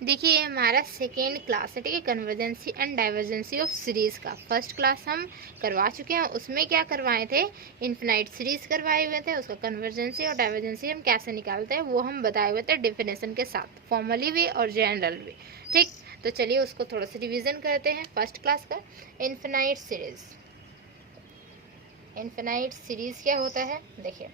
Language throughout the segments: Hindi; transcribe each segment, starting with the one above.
देखिए ये हमारा सेकेंड क्लास है, ठीक है, कन्वर्जेंसी एंड डाइवर्जेंसी ऑफ सीरीज़ का। फर्स्ट क्लास हम करवा चुके हैं, उसमें क्या करवाए थे, इन्फिनाइट सीरीज करवाए हुए थे, उसका कन्वर्जेंसी और डाइवर्जेंसी हम कैसे निकालते हैं वो हम बताए हुए थे डेफिनेशन के साथ, फॉर्मली वे और जनरल वे। ठीक, तो चलिए उसको थोड़ा सा रिविजन करते हैं। फर्स्ट क्लास का इन्फिनाइट सीरीज, इन्फिनाइट सीरीज क्या होता है, देखिए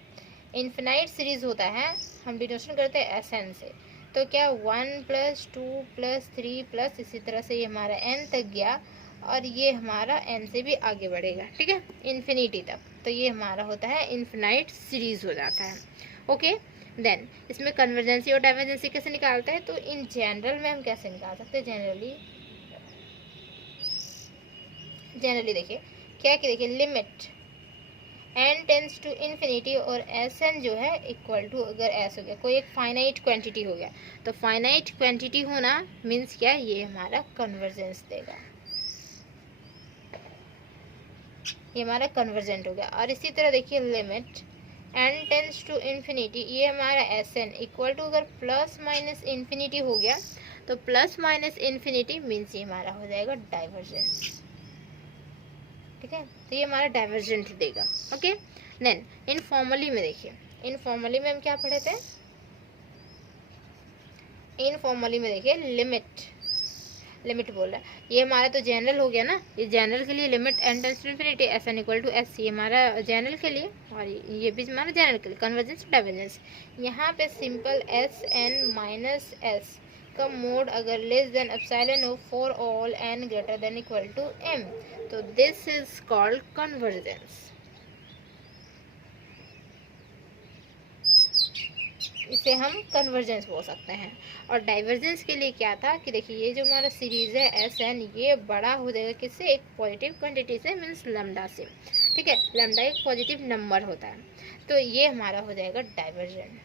इन्फिनाइट सीरीज होता है, हम डिनोशन करते हैं एस एन से, तो क्या 1+2+3+ इसी तरह से ये हमारा n तक गया और ये हमारा n से भी आगे बढ़ेगा, ठीक है, इन्फिनिटी तक, तो ये हमारा होता है इन्फिनाइट सीरीज हो जाता है। ओके, देन इसमें कन्वर्जेंसी और डाइवर्जेंसी कैसे निकालते हैं, तो इन जनरल में हम कैसे निकाल सकते हैं, जनरली देखिए क्या कि देखिए limit n tends to infinity और एस एन जो है इक्वल टू, अगर एस हो गया कोई एक फाइनाइट क्वांटिटी हो गया, तो फाइनाइट क्वांटिटी होना मीन्स क्या, ये हमारा कन्वर्जेंस देगा, ये हमारा कन्वर्जेंट हो गया। और इसी तरह देखिए limit n tends to infinity, ये हमारा एस एन इक्वल टू, अगर प्लस माइनस इन्फिनिटी हो गया तो प्लस माइनस इन्फिनिटी मीन्स ये हमारा हो जाएगा डाइवर्जेंस, ठीक है, तो ये हमारा डाइवर्जेंट देगा। ओके, देन इनफॉर्मली में देखिए, इनफॉर्मली में हम क्या पढ़े थे, इनफॉर्मली में देखिए लिमिट, लिमिट बोल रहा है, ये हमारा तो जनरल हो गया ना, ये जनरल के लिए limit n tends to infinity S N equal to S, ये हमारा जनरल के लिए और ये भी हमारा जनरल के लिए, कन्वर्जेंस डाइवर्जेंस। यहाँ पे simple S N minus S का मोड अगर लेस देन एप्सिलॉन हो for all n greater than equal to m, तो दिस इज कॉल्ड कन्वर्जेंस, इसे हम कन्वर्जेंस बोल सकते हैं। और डाइवर्जेंस के लिए क्या था कि देखिए ये जो हमारा सीरीज है एस एन, ये बड़ा हो जाएगा किससे, एक पॉजिटिव क्वांटिटी से, मीन्स लैम्डा से, ठीक है, लैम्डा एक पॉजिटिव नंबर होता है, तो ये हमारा हो जाएगा डाइवर्जेंट,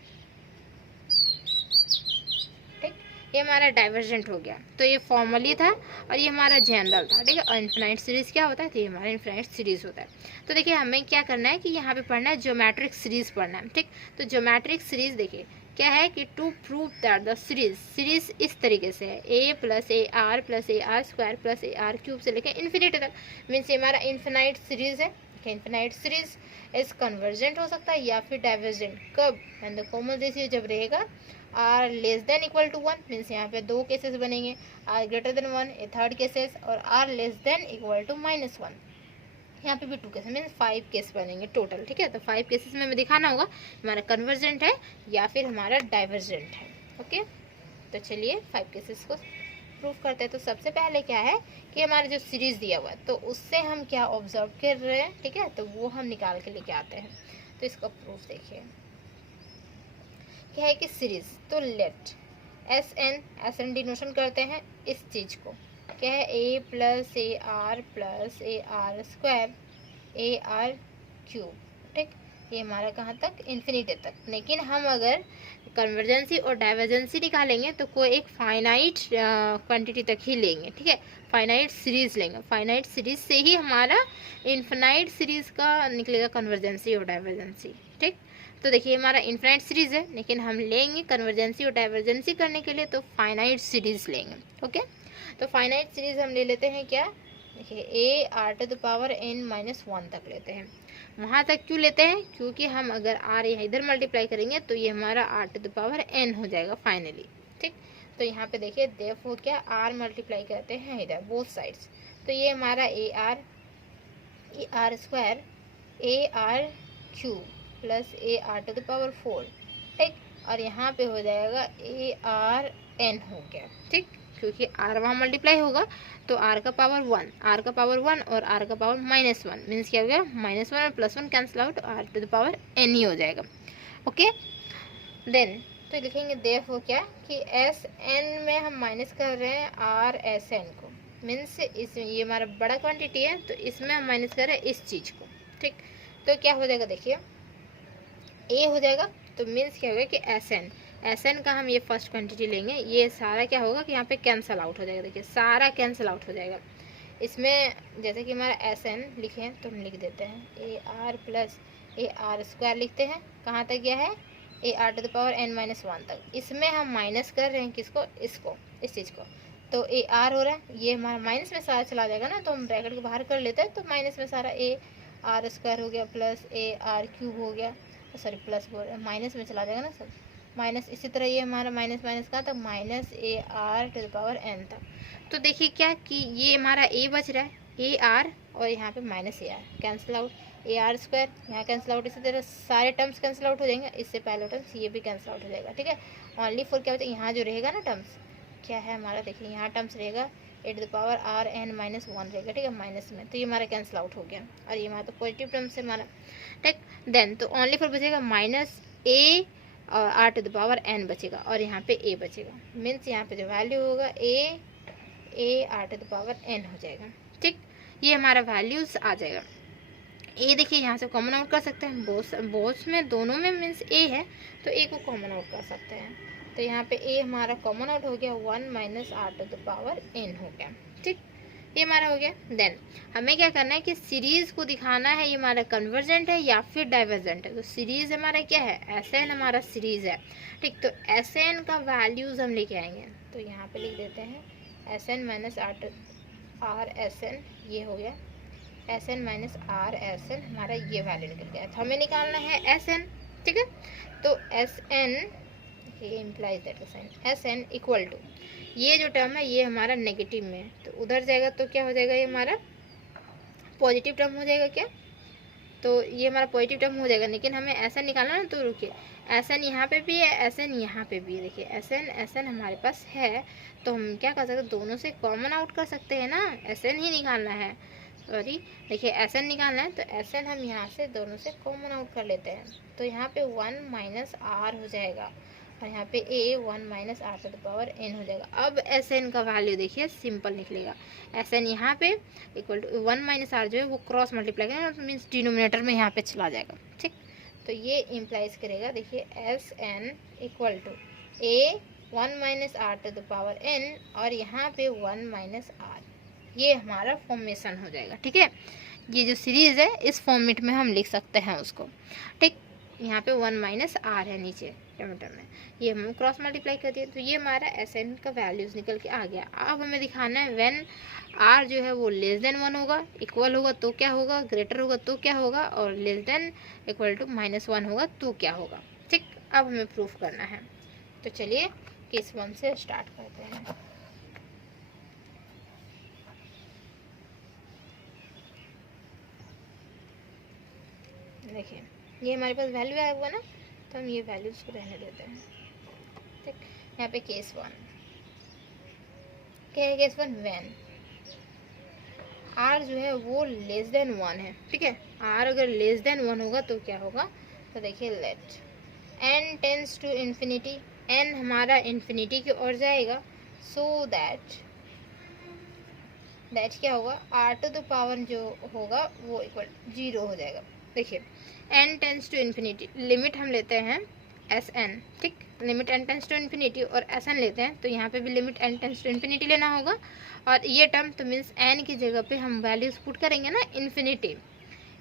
ठीक, ये हमारा डाइवर्जेंट हो गया। तो ये फॉर्मली था और ये हमारा जनरल था, ठीक है। और इन्फिनाइट सीरीज क्या होता है, तो ये हमारा इन्फिनाइट सीरीज होता है। तो देखिए हमें क्या करना है कि यहाँ पे पढ़ना है ज्योमेट्रिक सीरीज पढ़ना है, ठीक। तो ज्योमेट्रिक सीरीज देखिए क्या है कि to prove that the series इस तरीके से है, a plus A R plus A R square plus A R cube से लेकर इन्फिनिटी तक, मीन्स ये हमारा इन्फिनाइट सीरीज है। इन्फिनाइट सीरीज इस कन्वर्जेंट हो सकता है या फिर डाइवर्जेंट, कब, एंड द कॉमन रेशियो जब रहेगा R less than equal to 1, means यहाँ पे दो केसेस बनेंगे, R greater than 1 a third cases, और R less than equal to -1, यहाँ पे भी 2 केसेस, मीन्स 5 केस बनेंगे टोटल, ठीक है। तो 5 केसेस में हमें दिखाना होगा हमारा कन्वर्जेंट है या फिर हमारा डाइवर्जेंट है। ओके, तो चलिए 5 केसेस को प्रूफ करते हैं। तो सबसे पहले क्या है कि हमारा जो सीरीज दिया हुआ है तो उससे हम क्या ऑब्जर्व कर रहे हैं, ठीक है, तो वो हम निकाल के लेके आते हैं। तो इसका प्रूफ देखिए क्या है कि सीरीज, तो लेट एस एन डिनोशन करते हैं इस चीज को, क्या है, A plus A R square A R cube, ठीक, ये हमारा कहाँ तक, इन्फिनिटी तक। लेकिन हम अगर कन्वर्जेंसी और डाइवर्जेंसी निकालेंगे तो कोई एक फाइनाइट क्वांटिटी तक ही लेंगे, ठीक है, फाइनाइट सीरीज लेंगे, फाइनाइट सीरीज से ही हमारा इन्फिनाइट सीरीज का निकलेगा कन्वर्जेंसी और डाइवर्जेंसी, ठीक। तो देखिए हमारा इन्फिनाइट सीरीज है, लेकिन हम लेंगे कन्वर्जेंसी और डाइवर्जेंसी करने के लिए तो फाइनाइट सीरीज लेंगे। ओके, तो फाइनाइट सीरीज हम ले लेते हैं क्या, देखिए A R to the power n minus 1 तक लेते हैं। वहाँ तक क्यों लेते हैं, क्योंकि हम अगर आर यहाँ इधर मल्टीप्लाई करेंगे तो ये हमारा R to the power n हो जाएगा फाइनली, ठीक। तो यहाँ पे देखिए देयरफॉर क्या, आर मल्टीप्लाई करते हैं इधर बोथ साइड्स, तो ये हमारा A R square A R cube plus A R to the power 4, ठीक, और यहाँ पे हो जाएगा ए आर एन हो गया, ठीक, क्योंकि आर वहाँ मल्टीप्लाई होगा तो आर का पावर 1, आर का पावर 1 और आर का पावर -1, मीन्स क्या हो गया, -1 और +1 cancel out, R to the power N ही हो जाएगा। ओके, देन तो लिखेंगे देयरफॉर क्या कि एस एन में हम माइनस कर रहे हैं आर एस एन को, मीन्स इस ये हमारा बड़ा क्वांटिटी है तो इसमें हम माइनस कर रहे हैं इस चीज़ को, ठीक। तो क्या हो जाएगा देखिए ए हो जाएगा, तो मीन्स क्या होगा कि एस एन का हम ये फर्स्ट क्वांटिटी लेंगे, ये सारा क्या होगा कि यहाँ पे कैंसिल आउट हो जाएगा, देखिए सारा कैंसिल आउट हो जाएगा। इसमें जैसे कि हमारा एस एन लिखे तो हम लिख देते हैं A R plus A R square लिखते हैं, कहाँ तक गया है, A R to the power n minus 1 तक। इसमें हम माइनस कर रहे हैं किसको, इसको, इस चीज़ को, तो ए आर हो रहा है, ये हमारा माइनस में सारा चला जाएगा ना, तो हम ब्रैकेट को बाहर कर लेते हैं, तो माइनस में सारा ए आर स्क्वायर हो गया प्लस ए आर क्यूब हो गया, सॉरी प्लस माइनस में चला जाएगा ना सब, माइनस। इसी तरह ये हमारा माइनस माइनस का तक minus A R to the power n तक। तो देखिए क्या कि ये हमारा ए बच रहा है, ए आर, और यहाँ पे minus A are cancel out, A R square यहाँ कैंसिल आउट, इसी तरह सारे टर्म्स कैंसिल आउट हो जाएंगे, इससे पहले टर्म्स ये भी कैंसिल आउट हो जाएगा, ठीक है। ओनली फॉर क्या होता है, यहाँ जो रहेगा ना टर्म्स, क्या है हमारा, देखिए यहाँ टर्म्स रहेगा A to the power R N minus 1 रहेगा, ठीक है, माइनस में, तो ये हमारा कैंसिल आउट हो गया, और ये हमारा तो पॉजिटिव टर्म्स है हमारा, ठीक। देन तो ओनली फॉर बचेगा माइनस ए और R to the power N बचेगा, और यहाँ पे ए बचेगा, मीन्स यहाँ पे जो वैल्यू होगा A R to the power N हो जाएगा, ठीक। ये हमारा वैल्यूज आ जाएगा। ए देखिए यहाँ से कॉमन आउट कर सकते हैं, बोथ में, दोनों में मीन्स ए है, तो ए को कॉमन आउट कर सकते हैं, तो यहाँ पे ए हमारा कॉमन आउट हो गया, 1 minus R to the power N हो गया, ठीक, ये हमारा हो गया। देन हमें क्या करना है कि सीरीज को दिखाना है ये हमारा कन्वर्जेंट है या फिर डाइवर्जेंट है, तो सीरीज हमारा क्या है, एस एन हमारा सीरीज है, ठीक। तो एस एन का वैल्यूज हम लेके आएंगे, तो यहाँ पे लिख देते हैं S N minus R S N, ये हो गया S N minus R S N, हमारा ये वैल्यू निकल गया, तो हमें निकालना है एस एन, ठीक है। तो एस एन, ये implies that sign, S N equal to, ये जो टर्म है ये हमारा नेगेटिव में है, तो उधर जाएगा तो क्या हो जाएगा, ये हमारा पॉजिटिव टर्म हो जाएगा क्या, तो ये हमारा पॉजिटिव टर्म हो जाएगा, लेकिन हमें एस एन निकालना है, तो रुकिए, एस एन यहाँ पे भी है, एस एन यहाँ पे भी है, देखिए एस एन हमारे पास है, तो हम क्या कर सकते हैं, दोनों से कॉमन आउट कर सकते हैं ना, एस एन ही निकालना है, सॉरी देखिए एस एन निकालना है, तो एस एन हम यहाँ से दोनों से कॉमन आउट कर लेते हैं, तो यहाँ पे 1 माइनस आर हो जाएगा, और यहाँ पे A 1 minus R to the power N हो जाएगा। अब एस एन का वैल्यू देखिए सिंपल निकलेगा, एस एन यहाँ पे इक्वल टू 1 माइनस आर जो है वो क्रॉस मल्टीप्लाई करेगा, तो मीन्स डिनोमिनेटर में यहाँ पे चला जाएगा, ठीक। तो ये इम्प्लाइज करेगा, देखिए S N equal to A 1 minus R to the power N, और यहाँ पे 1 माइनस आर, ये हमारा फॉर्मेशन हो जाएगा, ठीक है। ये जो सीरीज है इस फॉर्मेट में हम लिख सकते हैं उसको, ठीक। यहाँ पे 1 माइनस आर है नीचे टर्म में, ये हम क्रॉस मल्टीप्लाई कर दिए, तो ये हमारा एस एन का वैल्यूज निकल के आ गया। अब हमें दिखाना है व्हेन आर जो है वो लेस देन 1 होगा, इक्वल होगा तो क्या होगा, ग्रेटर होगा तो क्या होगा, और लेस देन इक्वल टू -1 होगा तो क्या होगा, ठीक। अब हमें प्रूफ करना है, तो चलिए केस 1 से स्टार्ट करते हैं। देखिए ये हमारे पास वैल्यू आया हुआ ना, तो हम ये वैल्यूज को रहने देते हैं, ठीक। यहाँ पे केस 1 क्या है, केस 1 व्हेन आर जो है वो लेस देन 1 है, ठीक है। आर अगर लेस देन 1 होगा तो क्या होगा, तो देखिए let N tends to infinity, N हमारा इन्फिनिटी की ओर जाएगा, सो दैट क्या होगा, आर टू द पावर जो होगा वो इक्वल 0 हो जाएगा। देखिए N tends to infinity, limit हम लेते हैं एस एन, ठीक, limit N tends to infinity और एस एन लेते हैं, तो यहाँ पे भी limit N tends to infinity लेना होगा, और ये टर्म तो मीन्स एन की जगह पे हम वैल्यूज पुट करेंगे ना इन्फिनिटी,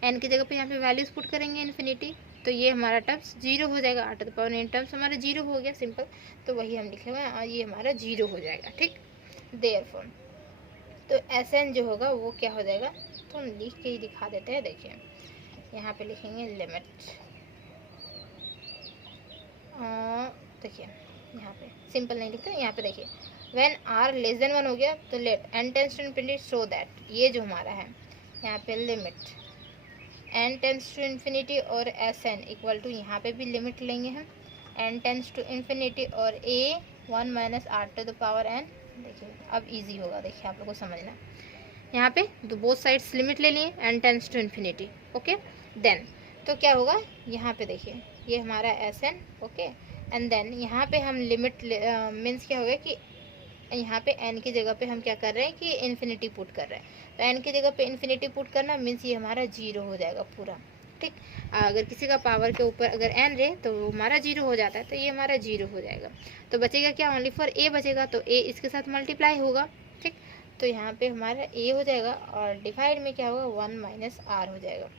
एन की जगह पे यहाँ पे वैल्यूज पुट करेंगे इन्फिनिटी, तो ये हमारा टर्म्स 0 हो जाएगा, R to the power N terms हमारा 0 हो गया, सिंपल, तो वही हम लिखे हुए हैं, और ये हमारा 0 हो जाएगा, ठीक। देयरफॉर तो एस एन जो होगा वो क्या हो जाएगा, तो हम लिख के ही दिखा देते हैं। देखिए यहाँ पे लिखेंगे लिमिट, देखिए यहाँ पे सिंपल नहीं लिखते, यहाँ पे देखिए व्हेन आर लेस देन 1 हो गया तो let N tends to infinity, so that ये जो हमारा है यहाँ पे limit N tends to infinity और एस एन इक्वल टू, यहाँ पे भी लिमिट लेंगे हम एन टेंस टू इन्फिनिटी और A 1 minus R to the power N. देखिए अब इजी होगा, देखिए आप लोगों को समझना, यहाँ पे तो बोथ साइड्स लिमिट ले लिए N tends to infinity, okay. Then तो क्या होगा, यहाँ पे देखिए ये हमारा S N, okay, and then यहाँ पे हम लिमिट मीन्स क्या होगा कि यहाँ पे n की जगह पे हम क्या कर रहे हैं कि इन्फिनिटी पुट कर रहे हैं, तो n की जगह पे इन्फिनिटी पुट करना मीन्स ये हमारा 0 हो जाएगा पूरा, ठीक। अगर किसी का पावर के ऊपर अगर n रहे तो वो हमारा 0 हो जाता है, तो ये हमारा 0 हो जाएगा, तो बचेगा क्या, ओनली फॉर a बचेगा, तो a इसके साथ मल्टीप्लाई होगा, ठीक। तो यहाँ पे हमारा a हो जाएगा, और डिवाइड में क्या होगा 1 माइनस आर हो जाएगा,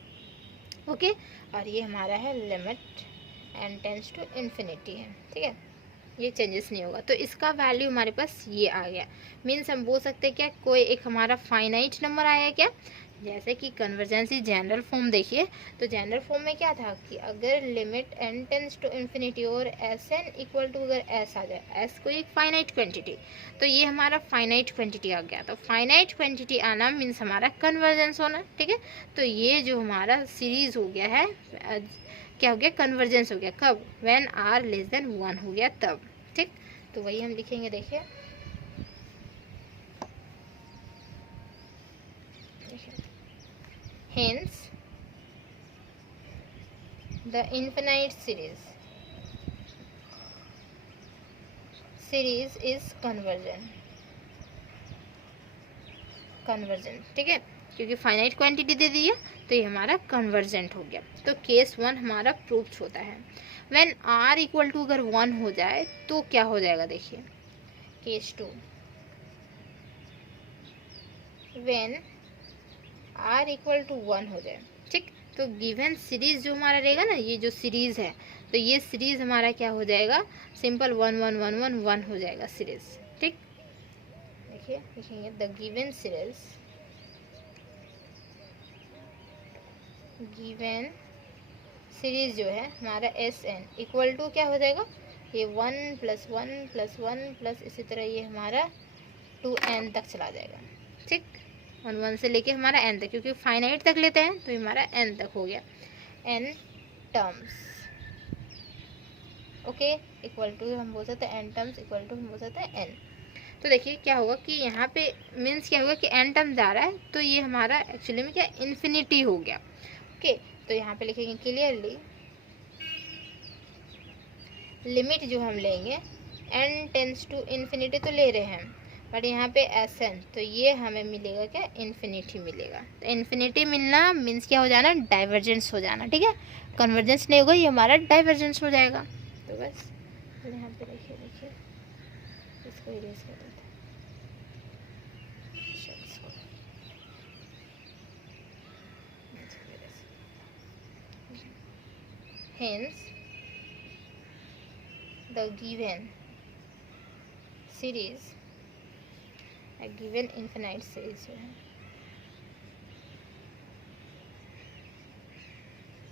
ओके। और ये हमारा है limit n tends to infinity है, ठीक है, ये चेंजेस नहीं होगा। तो इसका वैल्यू हमारे पास ये आ गया। मीन्स हम बोल सकते हैं क्या, कोई एक हमारा फाइनाइट नंबर आया क्या, जैसे कि कन्वर्जेंसी जनरल फॉर्म देखिए, तो जनरल फॉर्म में क्या था कि अगर limit n tends to infinity और एस एन इक्वल टू अगर s आ जाए, s कोई एक फाइनाइट क्वांटिटी, तो ये हमारा फाइनाइट क्वांटिटी आ गया। तो फाइनाइट क्वांटिटी आना मीन्स हमारा कन्वर्जेंस होना, ठीक है। तो ये जो हमारा सीरीज हो गया है, क्या हो गया, कन्वर्जेंस हो गया। कब, व्हेन r लेस देन 1 हो गया तब, ठीक। तो वही हम लिखेंगे, देखिए hence the infinite series is convergent, ठीक है, क्योंकि फाइनाइट क्वांटिटी दे दी है तो ये हमारा कन्वर्जेंट हो गया। तो केस 1 हमारा प्रूफ होता है। व्हेन r इक्वल टू अगर 1 हो जाए तो क्या हो जाएगा, देखिए case 2, when r equal to 1 हो जाए, ठीक। तो गिवन सीरीज जो हमारा रहेगा ना, ये जो सीरीज है, तो ये सीरीज हमारा क्या हो जाएगा, सिंपल 1 1 1 1 1 हो जाएगा सीरीज, ठीक। देखिए लिखेंगे द गिवन सीरीज जो है हमारा एस एन इक्वल टू क्या हो जाएगा, ये 1 प्लस 1 प्लस 1 प्लस इसी तरह ये हमारा 2n तक चला जाएगा, ठीक। 1 1 से लेके हमारा n तक, क्योंकि फाइनाइट तक लेते हैं तो हमारा n तक हो गया, n terms, okay, equal to हम बोल सकते हैं n टर्म्स इक्वल टू हम बोल सकते हैं n। तो देखिए क्या होगा कि यहाँ पे मीन्स क्या होगा कि n टर्म्स आ रहा है, तो ये हमारा एक्चुअली में क्या इन्फिनिटी हो गया, ओके। तो यहाँ पे लिखेंगे क्लियरली, लिमिट जो हम लेंगे n टेंस टू इन्फिनिटी तो ले रहे हैं, बट यहाँ पे एस एन, तो ये हमें मिलेगा क्या, इन्फिनिटी मिलेगा। तो इन्फिनिटी मिलना मीन्स क्या हो जाना, डाइवर्जेंस हो जाना, ठीक है। कन्वर्जेंस नहीं होगा, ये हमारा डाइवर्जेंस हो जाएगा। तो बस यहाँ पे देखिए इसको इरेज कर देते हैं, hence the given series, a given infinite series जो है,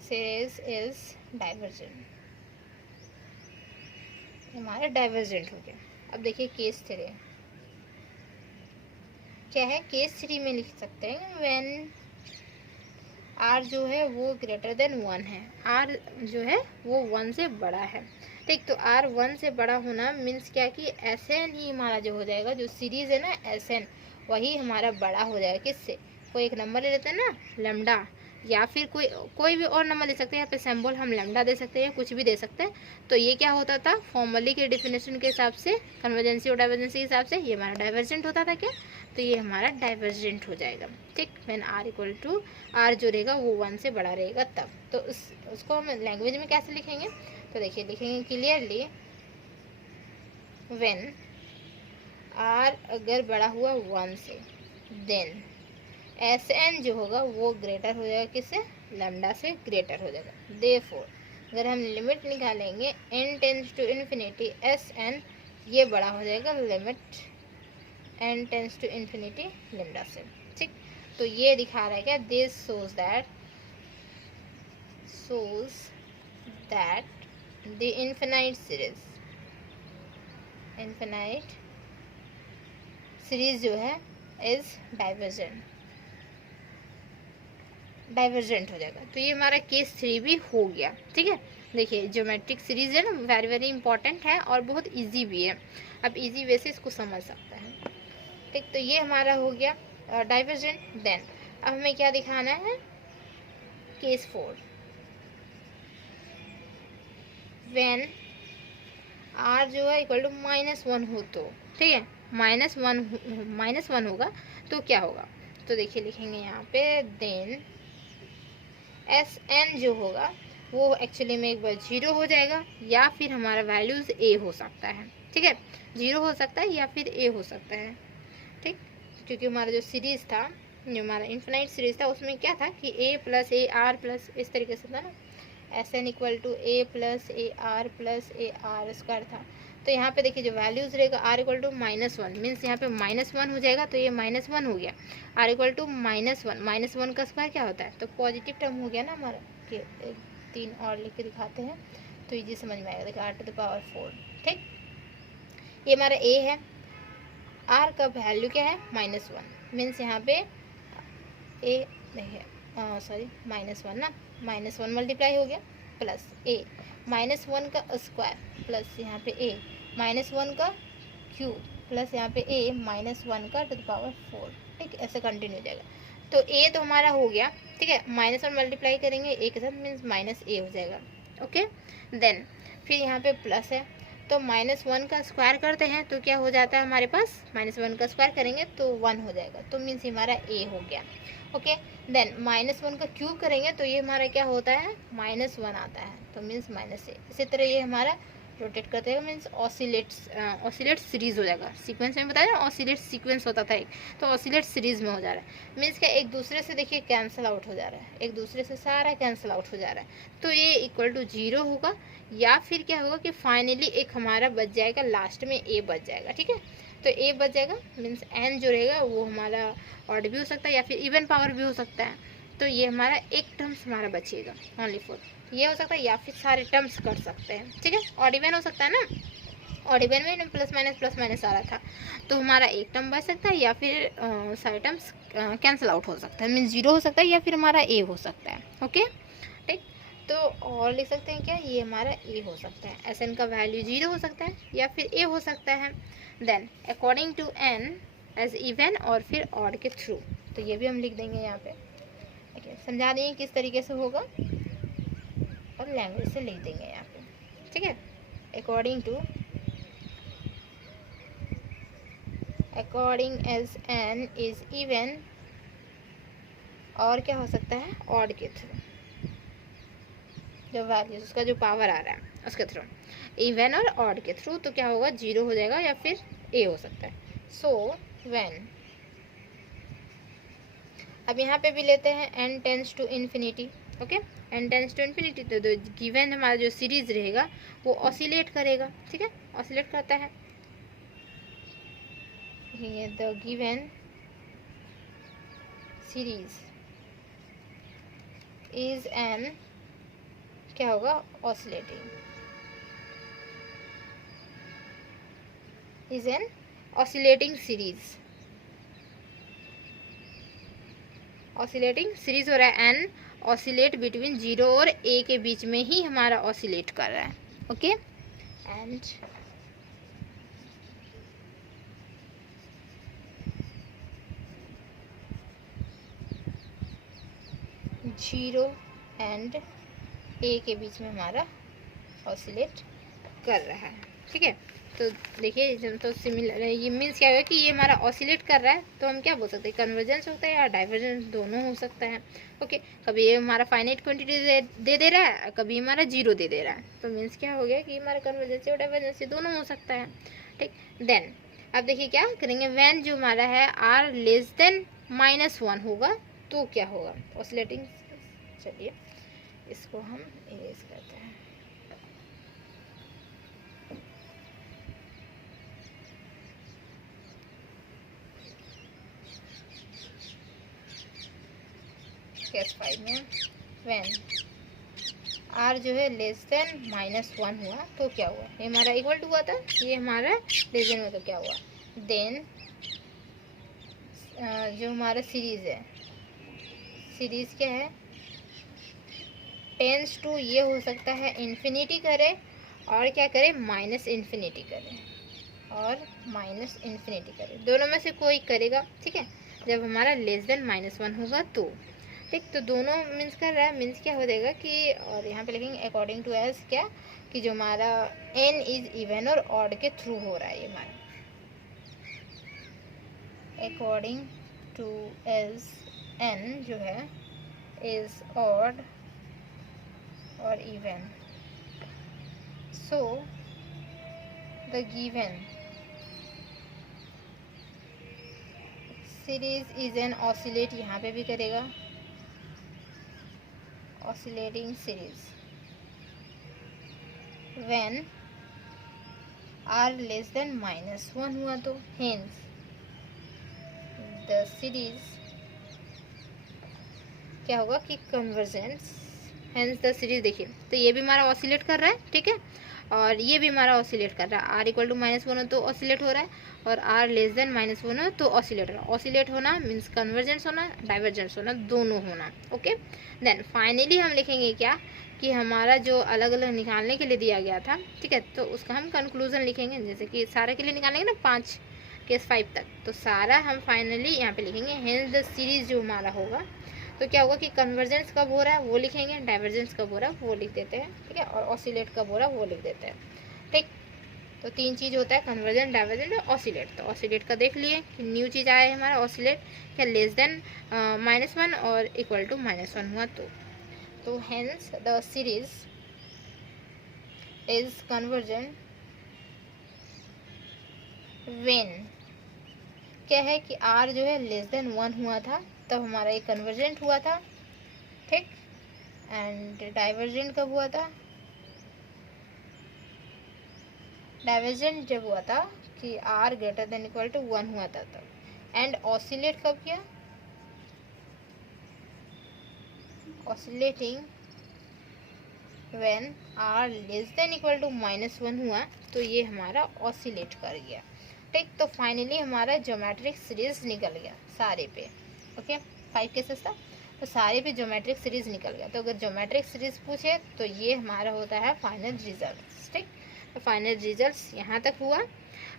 series is divergent, हमारा डाइवर्जेंट हो गया। अब देखिए केस 3 क्या है, केस 3 में लिख सकते हैं व्हेन r जो है वो ग्रेटर देन 1 है, r जो है वो 1 से बड़ा है, ठीक। तो r 1 से बड़ा होना मीन्स क्या कि एस एन ही हमारा जो हो जाएगा, जो सीरीज है ना एस एन, वही हमारा बड़ा हो जाएगा। किससे, कोई एक नंबर ले लेते हैं ना, लैम्डा, या फिर कोई भी और नंबर ले सकते हैं, यहाँ पे सिंबल हम लैम्डा दे सकते हैं, कुछ भी दे सकते हैं। तो ये क्या होता था, फॉर्मली के डेफिनेशन के हिसाब से, कन्वर्जेंसी और डाइवर्जेंसी के हिसाब से ये हमारा डाइवर्जेंट होता था क्या, तो ये हमारा डाइवर्जेंट हो जाएगा, ठीक। When r equal to, r जो रहेगा वो 1 से बड़ा रहेगा तब। तो उसको हम लैंग्वेज में कैसे लिखेंगे, तो देखिए लिखेंगे क्लियरली, व्हेन r अगर बड़ा हुआ 1 से, देन एस एन जो होगा वो ग्रेटर हो जाएगा, किससे, लैम्डा से ग्रेटर हो जाएगा। देयरफॉर अगर हम लिमिट निकालेंगे n tends to infinity S N, ये बड़ा हो जाएगा limit n tends to infinity lambda से, ठीक। तो ये दिखा रहा है क्या, this shows that the infinite series जो है is डाइवर्जेंट हो जाएगा। तो ये हमारा केस 3 भी हो गया, ठीक है। देखिए ज्योमेट्रिक सीरीज है ना, वेरी वेरी इंपॉर्टेंट है और बहुत इजी भी है, अब इजी वे से इसको समझ सकते हैं, ठीक। तो ये हमारा हो गया डाइवर्जेंट। देन अब हमें क्या दिखाना है, केस 4, व्हेन r जो है इक्वल टू -1 हो तो, ठीक है, -1 होगा तो क्या होगा, तो देखिए लिखेंगे यहाँ पे, देन एस एन जो होगा वो एक्चुअली में एक बार 0 हो जाएगा, या फिर हमारा वैल्यूज a हो सकता है, ठीक है, 0 हो सकता है या फिर a हो सकता है, ठीक। क्योंकि हमारा जो सीरीज था, जो हमारा इन्फिनाइट सीरीज था, उसमें क्या था कि a plus a r plus इस तरीके से था ना, S N equal to A plus A R square था। तो यहाँ पे देखिए जो वैल्यूज रहेगा आर इक्वल टू -1 मीन्स यहाँ पे -1 हो जाएगा, तो ये -1 हो गया। आर इक्वल टू -1 का स्क्वायर क्या होता है, तो पॉजिटिव टर्म हो गया ना हमारा। एक 3 और लिख के दिखाते हैं तो इजी समझ में आएगा। देखिए r⁴, ठीक। ये हमारा a है, r का वैल्यू क्या है -1 मीन्स यहाँ पे a देखिए -1 ना, -1 मल्टीप्लाई हो गया प्लस a -1 का स्क्वायर प्लस यहाँ पे a -1 का क्यूब प्लस यहाँ पे a -1 का ⁴, ठीक। ऐसे कंटिन्यू हो जाएगा। तो a तो हमारा हो गया, ठीक है। -1 मल्टीप्लाई करेंगे a के साथ मीन्स -a हो जाएगा, ओके। देन फिर यहाँ पे प्लस है, तो -1 का स्क्वायर करते हैं तो क्या हो जाता है हमारे पास, -1 का स्क्वायर करेंगे तो 1 हो जाएगा, तो मीन्स हमारा a हो गया, ओके। देन -1 का क्यूब करेंगे तो ये हमारा क्या होता है -1 आता है, तो मीन्स -a। इसी तरह ये हमारा रोटेट करते हैं मीन्स ऑसिलेट सीरीज हो जाएगा। सीक्वेंस में बताया ना, ऑसिलेट सीक्वेंस होता था एक, तो ऑसिलेट सीरीज में हो जा रहा है मीन्स क्या एक दूसरे से देखिए कैंसिल आउट हो जा रहा है, एक दूसरे से सारा कैंसिल आउट हो जा रहा है। तो ये इक्वल टू 0 होगा, या फिर क्या होगा कि फाइनली एक हमारा बच जाएगा, लास्ट में a बच जाएगा, ठीक है। तो a बच जाएगा मीन्स n जो रहेगा वो हमारा ऑड भी हो सकता है या फिर इवन पावर भी हो सकता है। तो ये हमारा एक टर्म्स हमारा बचेगा ओनली 4, ये हो सकता है या फिर सारे टर्म्स कर सकते हैं, ठीक है। ऑड इवन हो सकता है ना, ऑड इवन में प्लस माइनस आ रहा था, तो हमारा एक टर्म बच सकता है या फिर सारे टर्म्स कैंसिल आउट हो सकता है मीन्स 0 हो सकता है या फिर हमारा a हो सकता है, ओके, ठीक। तो और लिख सकते हैं क्या, ये हमारा a हो सकता है, एस एन का वैल्यू 0 हो सकता है या फिर a हो सकता है। Then according to n as even और फिर ऑड के थ्रू, तो ये भी हम लिख देंगे यहाँ पे, ठीक है। समझा देंगे किस तरीके से होगा और लैंग्वेज से लिख देंगे यहाँ पे, ठीक है। According as n is even और क्या हो सकता है ऑड के थ्रू, जो वैल्यूज उसका जो पावर आ रहा है उसके थ्रू, इवन और ऑड के थ्रू, तो क्या होगा 0 हो जाएगा या फिर a हो सकता है। सो व्हेन, अब यहाँ पे भी लेते हैं n tends to infinity, okay, n tends to infinity, तो गिवन हमारा जो सीरीज रहेगा वो ऑसिलेट करेगा, ठीक है, ऑसिलेट करता है। ये the given series is N क्या होगा oscillating, is an oscillating series, oscillating series हो रहा है, एन ऑसिलेट बिटवीन 0 और a के बीच में ही हमारा ऑसिलेट कर रहा है, ओके। एंड 0 एंड a के बीच में हमारा ऑसिलेट कर रहा है, ठीक है। तो देखिए तो सिमिलर है, ये मीन्स क्या है कि ये हमारा ऑसिलेट कर रहा है, तो हम क्या बोल सकते हैं कन्वर्जेंस होता है या डाइवर्जेंस, दोनों हो सकता है, ओके। कभी ये हमारा फाइनाइट क्वांटिटी दे रहा है, कभी हमारा 0 दे रहा है, तो मीन्स क्या हो गया कि हमारा कन्वर्जेंस और डाइवर्जेंस दोनों हो सकता है, ठीक। देन अब देखिए क्या करेंगे, व्हेन जो हमारा है r लेस देन -1 होगा तो क्या होगा ऑसिलेटिंग, चलिए इसको हम इरेज करते हैं। केस 5 में व्हेन r जो है लेस देन -1 हुआ तो क्या हुआ, ये हमारा इक्वल टू हुआ था, ये हमारा लेस देन हुआ तो क्या हुआ, देन जो हमारा सीरीज है, सीरीज क्या है टेंस टू, ये हो सकता है इन्फिनिटी करे और क्या करे -इन्फिनिटी करे और -इन्फिनिटी करे, दोनों में से कोई करेगा, ठीक है। जब हमारा लेस देन -1 होगा तो, ठीक। तो दोनों मीन्स कर रहा है, मीन्स क्या हो जाएगा कि, और यहाँ पे लिखेंगे अकॉर्डिंग टू एज क्या, कि जो हमारा n इज इवन और ऑड के थ्रू हो रहा है, ये हमारा अकॉर्डिंग टू एज n जो है इज ऑड और even, so the given series is an oscillate, यहाँ पे भी करेगा oscillating series, when r less than -1 हुआ तो हेंस द सीरीज क्या होगा कि कन्वर्जेंस, हेंस द सीरीज। देखिए तो ये भी हमारा ऑसिलेट कर रहा है, ठीक है, और ये भी हमारा ऑसिलेट कर रहा है। आर इक्वल टू -1 हो तो ऑसिलेट हो रहा है, और आर लेस देन -1 हो तो ऑसिलेट हो रहा है। ऑसिलेट होना मीन्स कन्वर्जेंस होना, डाइवर्जेंस होना, दोनों होना। ओके, देन फाइनली हम लिखेंगे क्या कि हमारा जो अलग अलग निकालने के लिए दिया गया था, ठीक है, तो उसका हम कंक्लूजन लिखेंगे। जैसे कि सारे के लिए निकालेंगे ना 5 केस 5 तक, तो सारा हम फाइनली यहाँ पे लिखेंगे। हेंस द सीरीज जो हमारा होगा तो क्या होगा कि कन्वर्जेंस कब हो रहा है वो लिखेंगे, डाइवर्जेंस कब हो रहा है वो लिख देते हैं, ठीक है, और ऑसिलेट कब हो रहा है वो लिख देते हैं। ठीक, तो 3 चीज़ होता है, कन्वर्जन, डाइवर्जेंस और ऑसिलेट। तो ऑसिलेट का देख लिए कि न्यू चीज़ आया है हमारा ऑसिलेट, क्या लेस देन -1 और इक्वल टू -1 हुआ तो hence the series is conversion when क्या है कि आर जो है लेस देन 1 हुआ था तब हमारा ये कन्वर्जेंट हुआ था, ठीक, एंड डाइवर्जेंट कब हुआ था, डाइवर्जेंट जब हुआ था कि r greater than equal to 1 हुआ था तब, एंड ऑसिलेट कब किया, oscillating when r less than equal to -1 हुआ तो ये हमारा ऑसिलेट कर गया। ठीक, तो फाइनली हमारा ज्योमेट्रिक सीरीज निकल गया सारे पे। ओके, 5 केसेस था तो सारे पे ज्योमेट्रिक सीरीज निकल गया। तो अगर ज्योमेट्रिक सीरीज पूछे तो ये हमारा होता है फाइनल रिजल्ट। ठीक, तो फाइनल रिजल्ट यहाँ तक हुआ।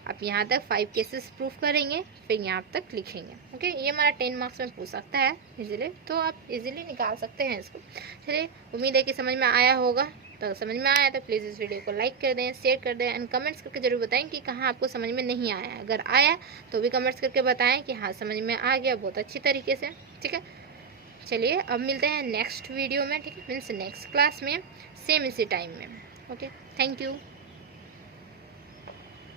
अब यहाँ तक 5 केसेस प्रूफ करेंगे, फिर यहाँ तक लिखेंगे। ओके, ये हमारा 10 मार्क्स में पूछ सकता है इजीली, तो आप इजीली निकाल सकते हैं इसको। चलिए, उम्मीद है कि समझ में आया होगा। तो समझ में आया तो प्लीज़ इस वीडियो को लाइक कर दें, शेयर कर दें, एंड कमेंट्स करके जरूर बताएं कि कहाँ आपको समझ में नहीं आया है। अगर आया तो भी कमेंट्स करके बताएं कि हाँ समझ में आ गया बहुत अच्छी तरीके से। ठीक है, चलिए अब मिलते हैं नेक्स्ट वीडियो में, ठीक है, मीन्स नेक्स्ट क्लास में, सेम इसी टाइम में। Okay, thank you.